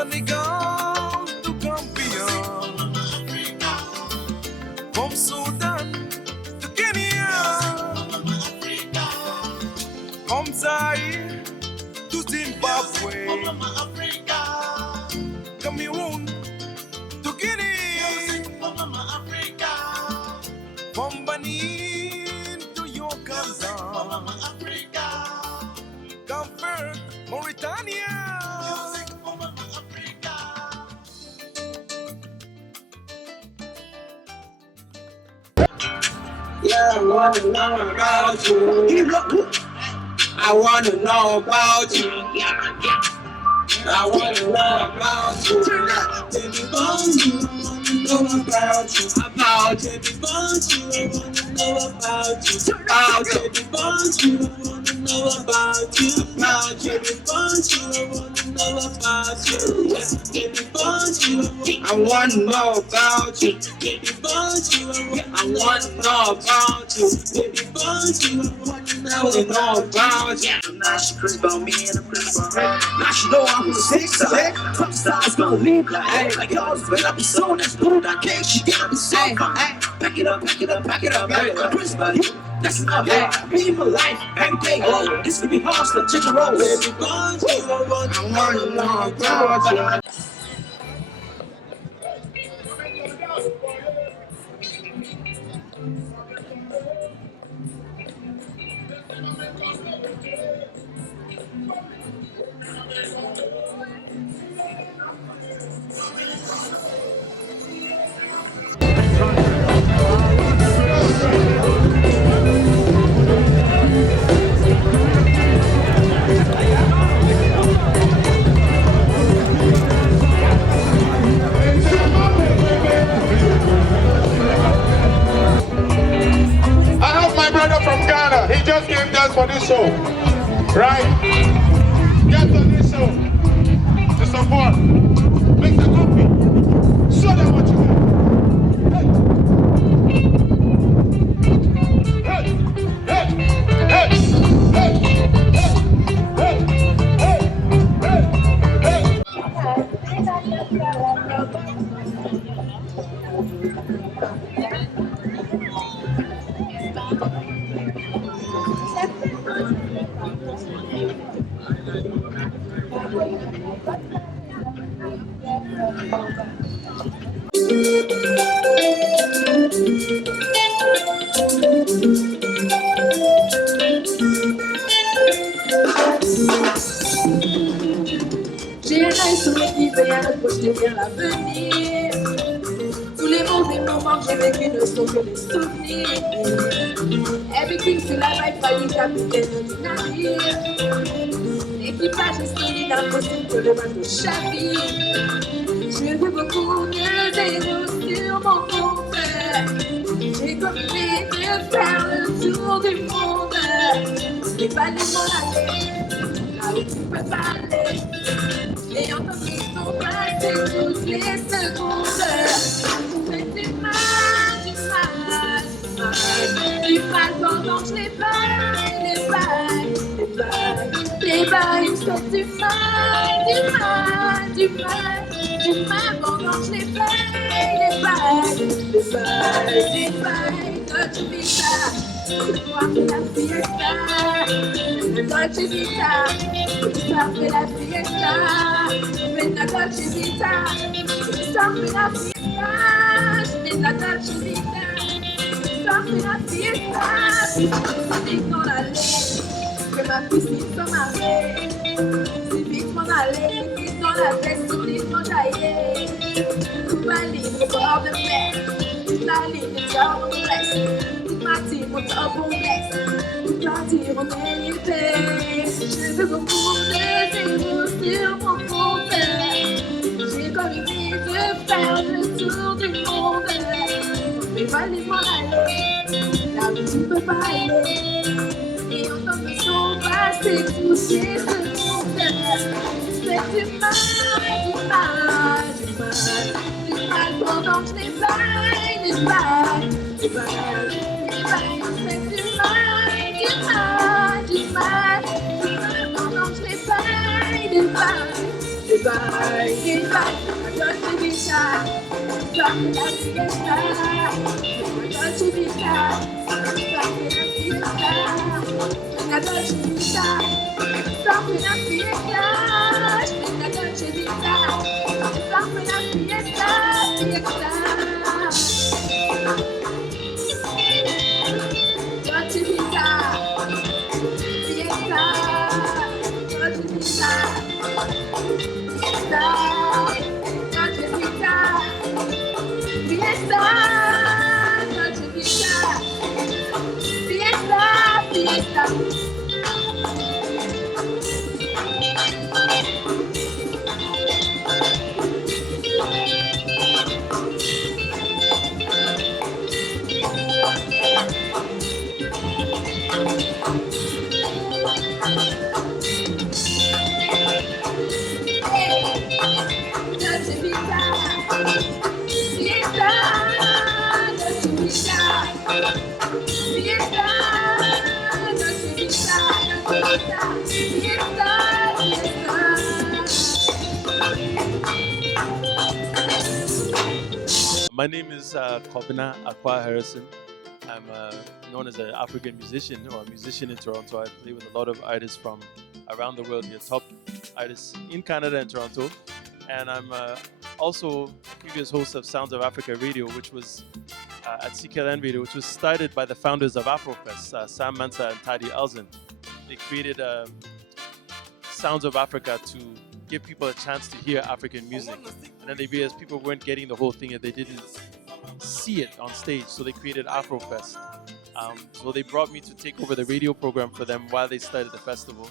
Sénégal to Gambia, from Sudan to Kenya, from Zaire to Zimbabwe, Cameroon to Guinea, from Benin to Uganda, Cape Mauritania. Yeah, I wanna know about you. I wanna know about you. I wanna know about you. Baby, about you. I wanna know about you. About baby, about you. I wanna know about you. About baby, about you. I wanna know about you. About baby, about you. I wanna know about you. Baby, about you. I wanna know about you. Baby, about you. I wanna know about you. Baby, about you. I wanna know about you. Now she crisp about me and I'm crisp about her. Now she know I'm the six side. Top style's gonna leave like hey. Like y'all's been up so that's good. I can't she get me so back it up, back it up, back it up, back it up. Crisp about you. That's enough, yeah. Me in my life, every day. Oh, this could be hard, so chicken roll. Baby, want you, I wanna know about you. I have my brother from Ghana. He just came just for this show. Right? Get on this show to support. Make the copy. Show them what you got. Hey. Hey. Hey. Hey. Hey. Hey. J'ai l'œil sur l'hiver, projeté vers l'avenir. Tous les mauvais moments que j'ai vécu ne sont que des souvenirs. Everything sur la vague, failli capitaine du navire. L'équipage est solide, impossible que le bateau chavire. J'ai vu beaucoup de zéros sur mon compteur. J'ai commis de faire le tour du monde. Mais pas les mots aller, là où tu peux pas aller. Et en tant qu'ils sont passés toutes les secondes, mais du mal, du mal, du mal pendant que je les baille, les baille, je fais du mal, du mal, du mal pendant que je les baille, Dolce Vita, moi fais la fiesta, Dolce Vita, ça fait la fiesta, fais la Dolce Vita, ça fait la fiesta, fais la Dolce Vita, ça fait la fiesta, c'est vite dans l'allée, que ma piscine s'en allait, c'est vite m'en aller, vite dans la tête, c'est vite m'en jaillir, Cuba libre au bord de mer. La ligne sort en blesse, ma team au top on blesse, partir en été. Je veux beaucoup de zéros sur mon compteur. J'ai comme idée de faire le tour du monde. Mais valise m'en aller, là où tu peux pas aller. Et en tant que sont passés tous ces secondes, c'est du mal, du mal, du mal. Pendant que je les baille, c'est du mal, du mal, pendant que je les baille, My name is Kobina Akwa Harrison. I'm known as an African musician or a musician in Toronto. I play with a lot of artists from around the world here, top artists in Canada and Toronto. And I'm also previous host of Sounds of Africa Radio, which was at CKLN Radio, which was started by the founders of Afrofest, Sam Mansa and Tadi Elzen. They created Sounds of Africa to give people a chance to hear African music. And then they realized people weren't getting the whole thing and they didn't see it on stage, so they created Afrofest. So they brought me to take over the radio program for them while they started the festival.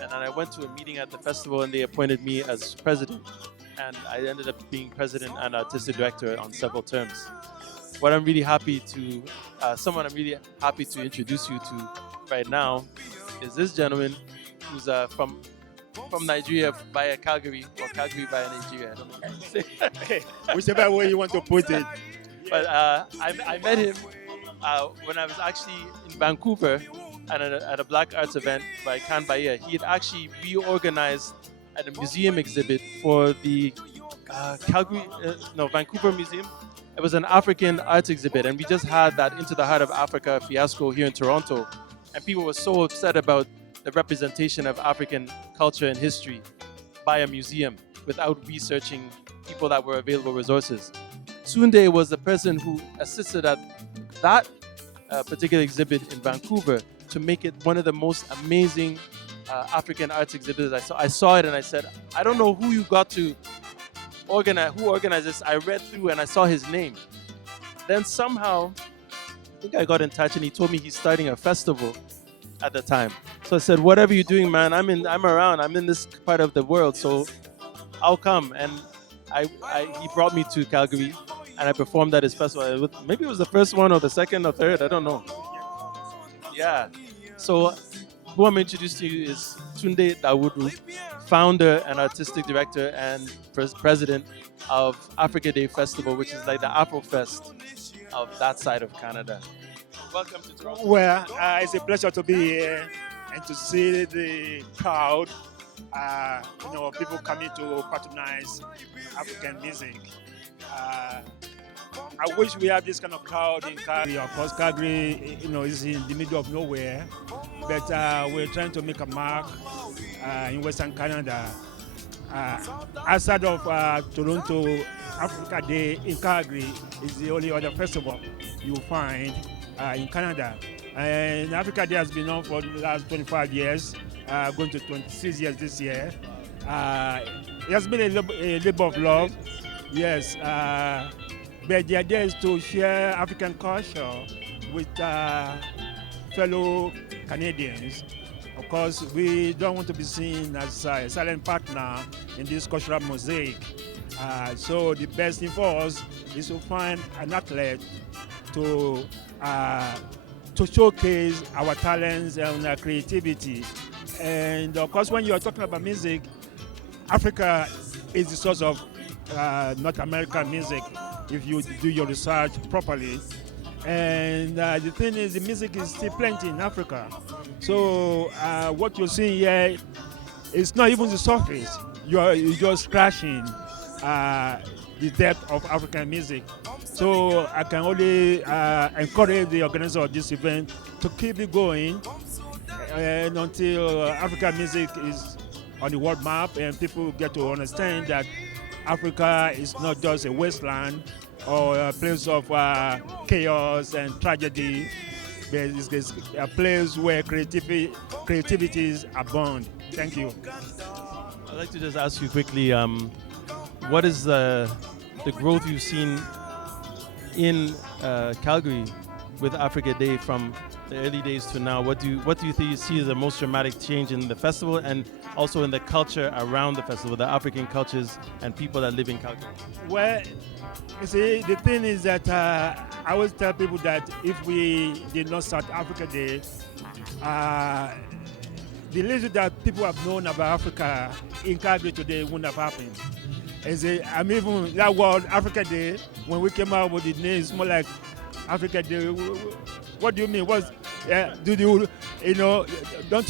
And then I went to a meeting at the festival and they appointed me as president. And I ended up being president and artistic director on several terms. What I'm really happy to, someone I'm really happy to introduce you to right now is this gentleman who's from Nigeria via Calgary, or Calgary via Nigeria. I don't know how to say. Whichever way you want to put it. But I met him when I was actually in Vancouver at a Black Arts event by Kan Bahia. He had actually reorganized at a museum exhibit for the Vancouver Museum. It was an African arts exhibit, and we just had that Into the Heart of Africa fiasco here in Toronto. And people were so upset about the representation of African culture and history by a museum without researching people that were available resources. Tunde was the person who assisted at that particular exhibit in Vancouver to make it one of the most amazing African arts exhibits I saw. I saw it and I said, I don't know who you got to organize, who organized this. I read through and I saw his name. Then somehow, I think I got in touch and he told me he's starting a festival at the time. So I said, whatever you're doing, man, I'm around. I'm in this part of the world, so I'll come. And he brought me to Calgary and I performed at his festival. Maybe it was the first one or the second or third, I don't know. Yeah. So who I'm introduced to you is Tunde Dawudu, founder and artistic director and president of Africa Day Festival, which is like the Afrofest of that side of Canada. Welcome to Toronto. Well, it's a pleasure to be here and to see the crowd. People coming to patronize African music. I wish we had this kind of crowd in Calgary. Of course, Calgary, is in the middle of nowhere, but we're trying to make a mark in Western Canada. Outside of Toronto, Africa Day in Calgary is the only other festival you'll find in Canada. And Africa Day has been on for the last 25 years, going to 26 years this year. It has been a labor of love, yes. But the idea is to share African culture with fellow Canadians. Of course, we don't want to be seen as a silent partner in this cultural mosaic. So the best thing for us is to find an outlet to showcase our talents and our creativity. And of course, when you are talking about music, Africa is the source of North American music, if you do your research properly. And the thing is, the music is still plenty in Africa. So what you're seeing here is not even the surface. you're just scratching the depth of African music. So I can only encourage the organizer of this event to keep it going and until African music is on the world map and people get to understand that Africa is not just a wasteland or a place of chaos and tragedy, but it's a place where creativities abound. Thank you. I'd like to just ask you quickly, what is the growth you've seen in Calgary with Africa Day from the early days to now? What do you think you see as the most dramatic change in the festival and also in the culture around the festival, the African cultures and people that live in Calgary? Well, you see, the thing is that I always tell people that if we did not start Africa Day, the little that people have known about Africa in Calgary today wouldn't have happened. I'm even that word Africa Day, when we came out with the name, it's more like Africa Day. What do you mean? Don't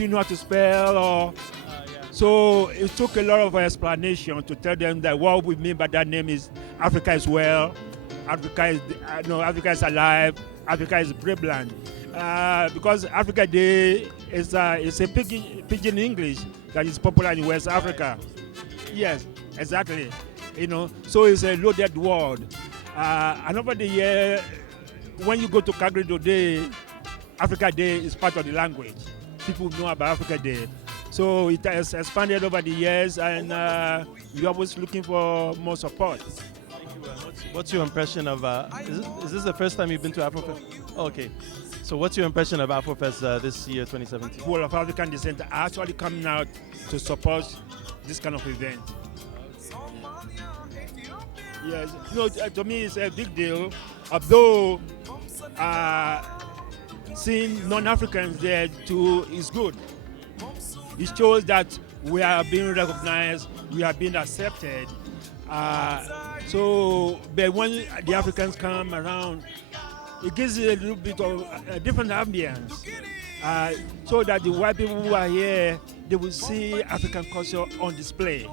you know how to spell? Or so it took a lot of explanation to tell them that what we mean by that name is Africa is well, Africa is alive, Africa is brave land. Because Africa Day is a pidgin English that is popular in West Africa. Yes, exactly. So it's a loaded word. And over the year, when you go to Calgary today, Africa Day is part of the language. People know about Africa Day. So it has expanded over the years, and we're always looking for more support. Thank you. What's your impression of? Is this the first time you've been to Afrofest? Oh, okay. So what's your impression of Afrofest this year, 2017? People of African descent are actually coming out to support this kind of event. Yes, to me it's a big deal. Although seeing non-Africans there too is good. It shows that we are being recognized, we are being accepted. But when the Africans come around, it gives it a little bit of a different ambience. So that the white people who are here, they will see African culture on display.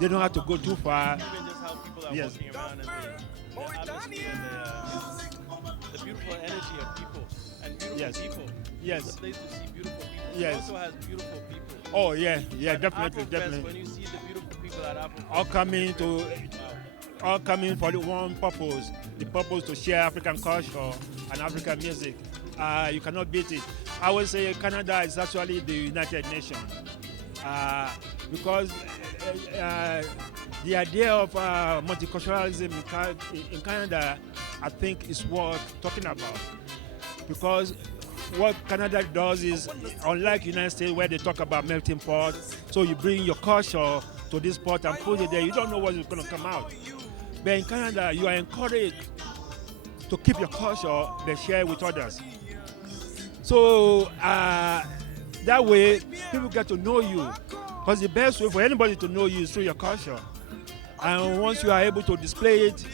They don't have to go too far. Even just how people are Yes. walking around and the atmosphere and the beautiful energy of people and beautiful Yes. people. Yes. It's a place to see beautiful people. Yes. It also has beautiful people. Oh yeah, At definitely, Afrofest, definitely. When you see the beautiful people at Afrofest, All coming for the one purpose, the purpose to share African culture and African music. You cannot beat it. I would say Canada is actually the United Nations because the idea of multiculturalism in Canada, I think, is worth talking about. Because what Canada does is, unlike United States where they talk about melting pot, so you bring your culture to this pot and put it there, you don't know what is going to come out. But in Canada, you are encouraged to keep your culture but share with others. So that way, people get to know you. Because the best way for anybody to know you is through your culture. And once you are able to display it,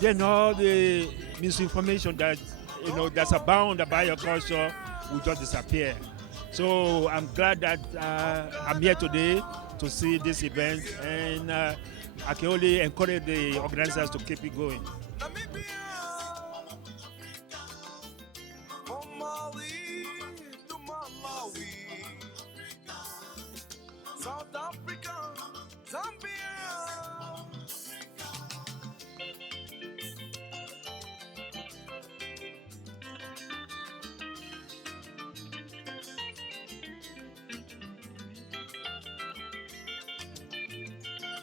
then all the misinformation that's abound about your culture will just disappear. So I'm glad that I'm here today to see this event, and I can only encourage the organizers to keep it going. From Mali to Malawi, South Africa, Zambia.